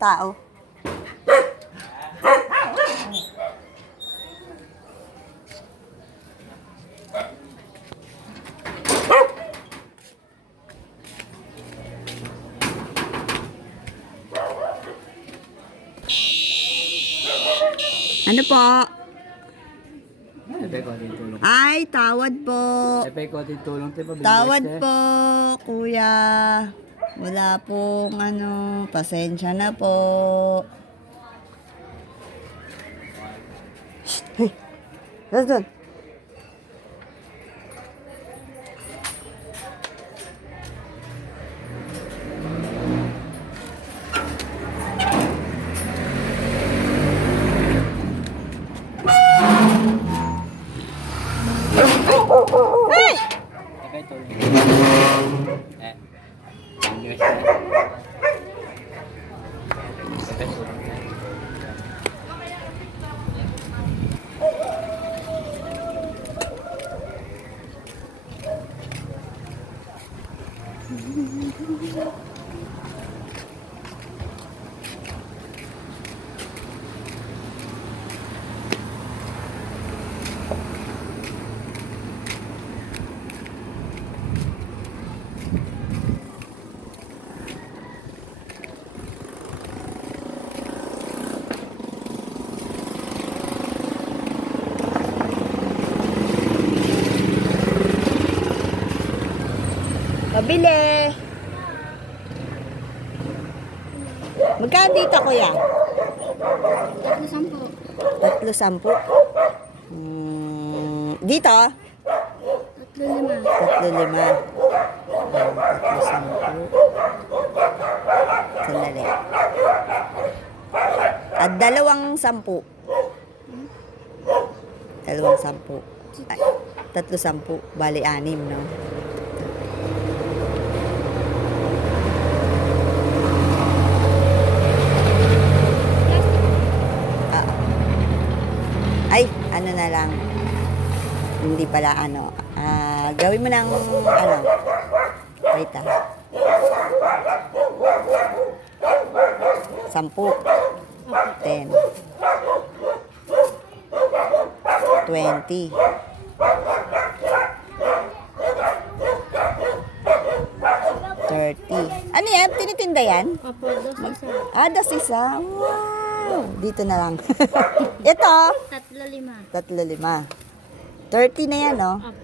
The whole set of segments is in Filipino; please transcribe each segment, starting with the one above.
tao. Ano po? Epek ko din tulong. Ay, tawad po. Epek ko din tulong. Tawad po, kuya. Wala pong pasensya na po. Shh, hey. Doon. Hey! Epek tulong. English na. Epek tulong. Pabili. Magkano dito, kuya? 310. 310. Dito? 35. 3.5. 3.10. Sandali. At 2.10. 2.10. Ay, 3.10. Bali 6, no? Ay, ano na lang. Hindi pala gawin mo ng wait 10. 10. 20. 30. Ano yan? Tinitinda yan? Opo, 2 isa. 2 isa. Wow! Dito na lang. Ito. 3-5. 3.5. 30 na yan, no? Opo.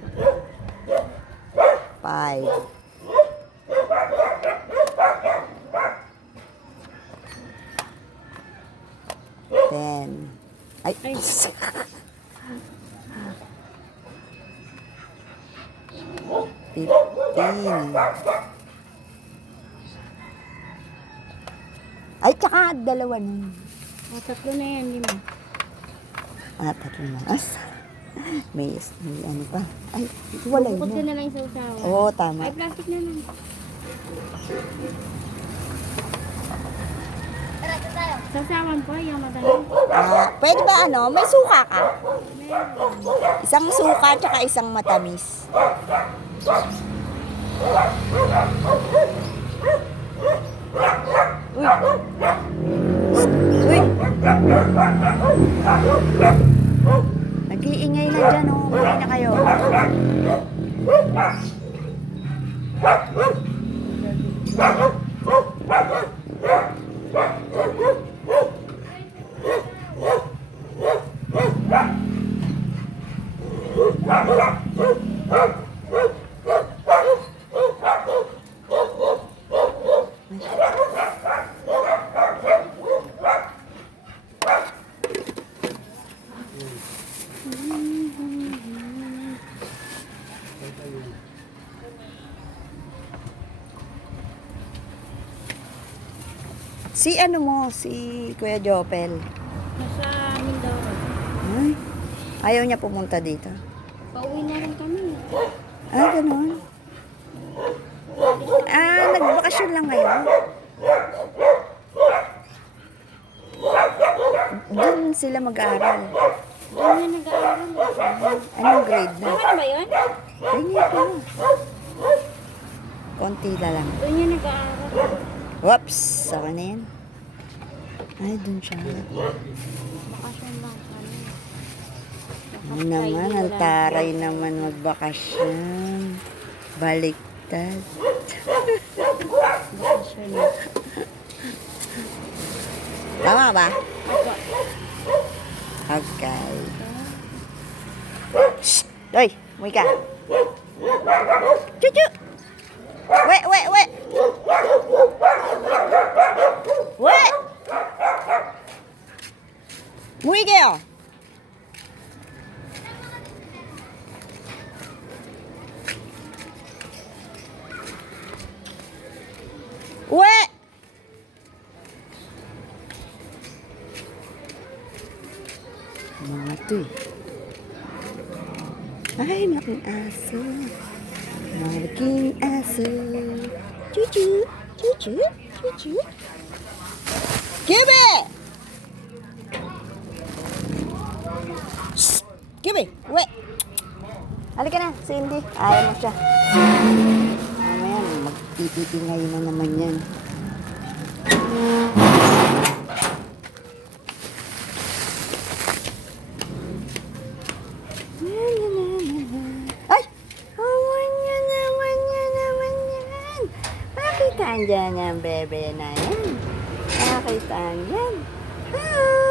5. 10. Ay. 15. Ay, tsaka 2 na. O, 3 na yan, 5. 3 na. May ano pa. Ay, wala Bukod ko yun. na lang sa usawa. Oo, tama. Ay, plastic na lang. Sasawan po, yung madami. Pwede ba may suka ka? Meron. Isang suka tsaka isang matamis. Uy! Uy! Nag-iingay na dyan, oh. Kumain na kayo. Si Kuya Jopel. Nasa Mindoro. Ay, ayaw niya pumunta dito. Pauwi na rin kami. Ganun. Nagbakasyon lang ngayon. Doon sila mag-aaral. Doon na nag-aaral. Anong grade na? Ano ba yun? Ganyan pa. Konti na lang. Doon niya nag-aaral. Whoops! Saka na yan. Ay, dun siya. Bakasyon lang kami. Ano naman, ang taray naman magbakasyon. Baliktad. Bakasyon lang. Tama ba? Opo. Okay. Shh! Doy, umuwi ka. Chuchu! We! We! Umuwi kayo! We! Mga to eh. Ay, malaking aso. Malaking aso. Chuchu! Chuchu! Chuchu! Kibi! Shh! Kibi! We! Halika na, Cindy. Ayaw mo siya. Mamaya, magpipipingay na naman yan. Ay! Awan niya naman yan. Bakit andyan ang bebe na yan? Bakit andyan? Ah!